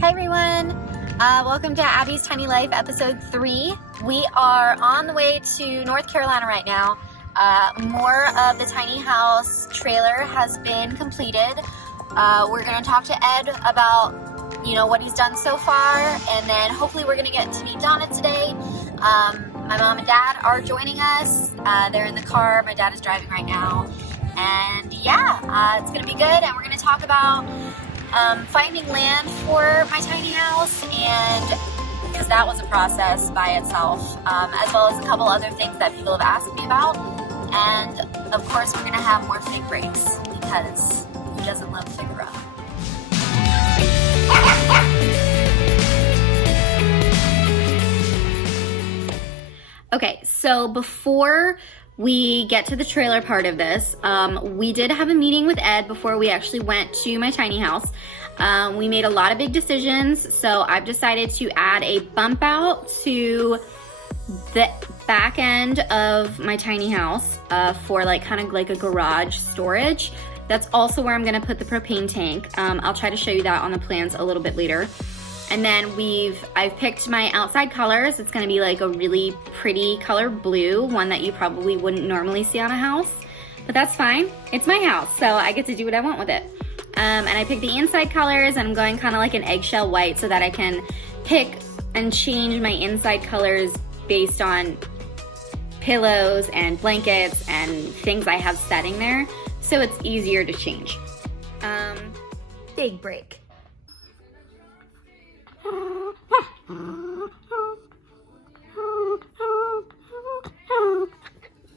Hey everyone! Welcome to Abby's Tiny Life episode 3. We are on the way to North Carolina right now. More of the tiny house trailer has been completed. We're going to talk to Ed about, what he's done so far, and then hopefully we're going to get to meet Donna today. My mom and dad are joining us. They're in the car. My dad is driving right now. And yeah, it's going to be good, and we're going to talk about finding land for my tiny house, and because that was a process by itself, as well as a couple other things that people have asked me about. And of course we're gonna have more fig breaks, because who doesn't love Figaro? Okay, so before we get to the trailer part of this, we did have a meeting with Ed before we actually went to my tiny house. We made a lot of big decisions, so I've decided to add a bump out to the back end of my tiny house for kind of like a garage storage. That's also where I'm gonna put the propane tank. I'll try to show you that on the plans a little bit later. And then I've picked my outside colors. It's gonna be like a really pretty color blue, one that you probably wouldn't normally see on a house, but that's fine. It's my house, so I get to do what I want with it. And I picked the inside colors, and I'm going kind of like an eggshell white so that I can pick and change my inside colors based on pillows and blankets and things I have setting there, so it's easier to change. Big break.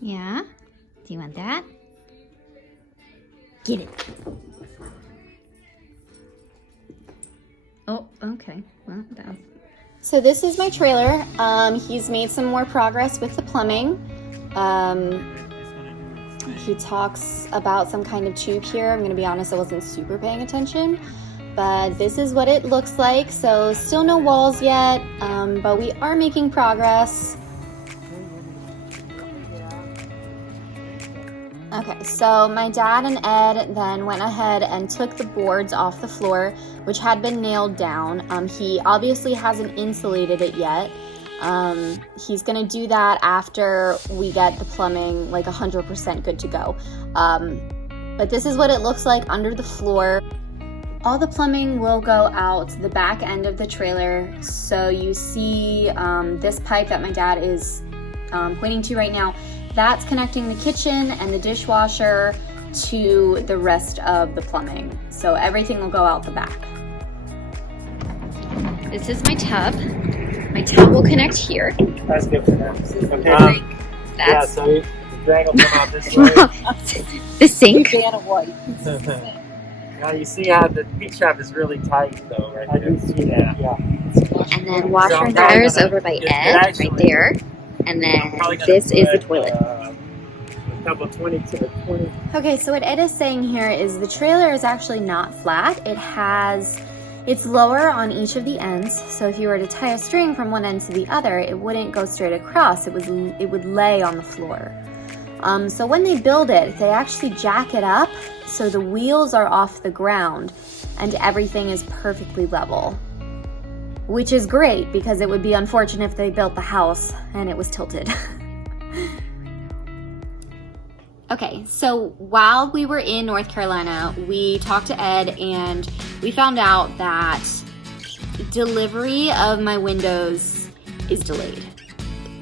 Yeah? Do you want that? Get it. Oh, okay. Well, so this is my trailer. He's made some more progress with the plumbing. He talks about some kind of tube here. I'm gonna be honest, I wasn't super paying attention, but this is what it looks like. So still no walls yet, but we are making progress. Okay, so my dad and Ed then went ahead and took the boards off the floor, which had been nailed down. He obviously hasn't insulated it yet. He's gonna do that after we get the plumbing like 100% good to go. But this is what it looks like under the floor. All the plumbing will go out the back end of the trailer. So you see this pipe that my dad is pointing to right now. That's connecting the kitchen and the dishwasher to the rest of the plumbing. So everything will go out the back. This is my tub. My tub will connect here. That's good for them. Okay. Yeah, so the drag will come out this way. The sink. Now you see how the heat trap is really tight though, right there. I do see that, yeah. And then washer and dryer is over by Ed, right there. And then this is the toilet. A couple 20 to 20. Okay, so what Ed is saying here is the trailer is actually not flat. It's lower on each of the ends. So if you were to tie a string from one end to the other, it wouldn't go straight across. It would lay on the floor. So when they build it, they actually jack it up so the wheels are off the ground and everything is perfectly level. Which is great, because it would be unfortunate if they built the house and it was tilted. Okay, so while we were in North Carolina, we talked to Ed and we found out that delivery of my windows is delayed.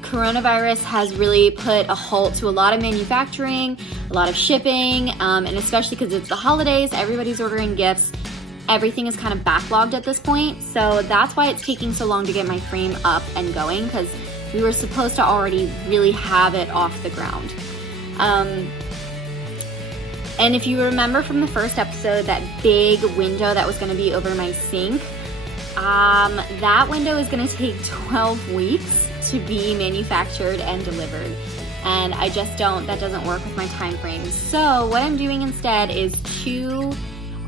Coronavirus has really put a halt to a lot of manufacturing, a lot of shipping, and especially because it's the holidays, everybody's ordering gifts. Everything is kind of backlogged at this point, so that's why it's taking so long to get my frame up and going, because we were supposed to already really have it off the ground. And if you remember from the first episode, that big window that was going to be over my sink, that window is going to take 12 weeks to be manufactured and delivered. And that doesn't work with my time frame. So what I'm doing instead is 2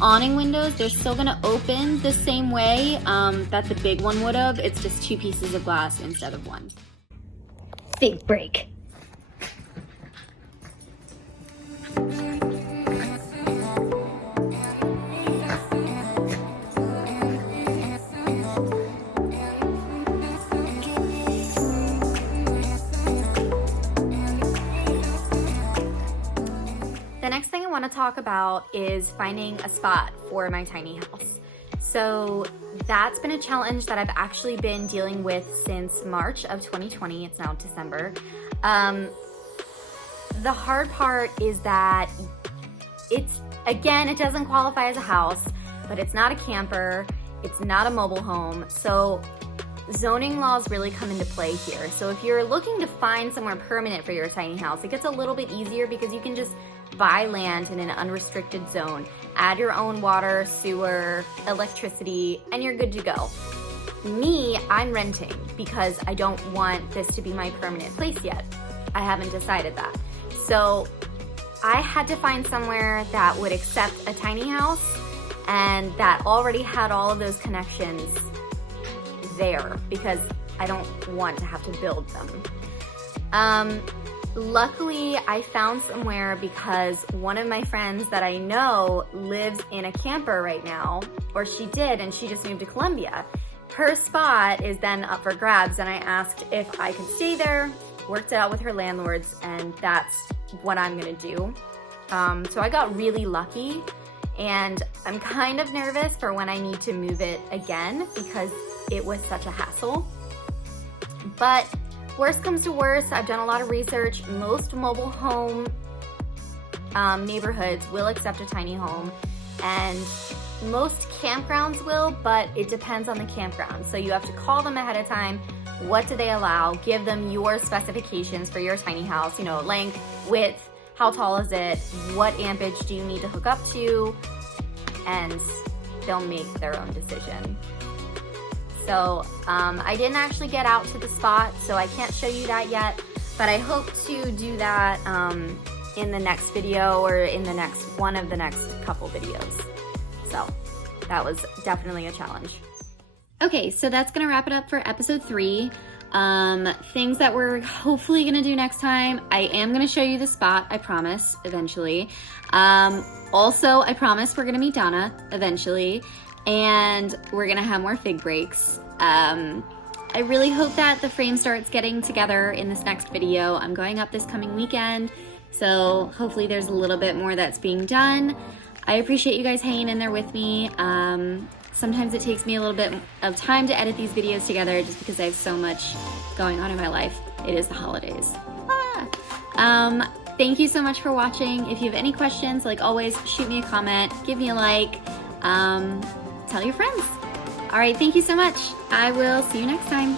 awning windows. They're still gonna open the same way that the big one would have. It's just 2 pieces of glass instead of 1. Big break. talk about is finding a spot for my tiny house. So that's been a challenge that I've actually been dealing with since March of 2020. It's now December. The hard part is that it doesn't qualify as a house, but it's not a camper, it's not a mobile home. So zoning laws really come into play here. So if you're looking to find somewhere permanent for your tiny house, it gets a little bit easier because you can just buy land in an unrestricted zone, add your own water, sewer, electricity, and you're good to go. Me, I'm renting because I don't want this to be my permanent place yet. I haven't decided that. So I had to find somewhere that would accept a tiny house and that already had all of those connections there because I don't want to have to build them. Luckily, I found somewhere because one of my friends that I know lives in a camper right now, or she did, and she just moved to Colombia. Her spot is then up for grabs, and I asked if I could stay there, worked it out with her landlords, and that's what I'm gonna do. So I got really lucky, and I'm kind of nervous for when I need to move it again because it was such a hassle. But worst comes to worst, I've done a lot of research. Most mobile home neighborhoods will accept a tiny home, and most campgrounds will, but it depends on the campground. So you have to call them ahead of time. What do they allow? Give them your specifications for your tiny house, you know, length, width, how tall is it, what ampage do you need to hook up to, and they'll make their own decision. So I didn't actually get out to the spot, so I can't show you that yet, but I hope to do that in the next video or in the next one of the next couple videos. So that was definitely a challenge. Okay, so that's gonna wrap it up for episode 3. Things that we're hopefully gonna do next time. I am gonna show you the spot, I promise, eventually. Also, I promise we're gonna meet Donna eventually, and we're gonna have more fig breaks. I really hope that the frame starts getting together in this next video. I'm going up this coming weekend, so hopefully there's a little bit more that's being done. I appreciate you guys hanging in there with me. Sometimes it takes me a little bit of time to edit these videos together just because I have so much going on in my life. It is the holidays. Thank you so much for watching. If you have any questions, like always, shoot me a comment, give me a like, tell your friends. All right, thank you so much. I will see you next time.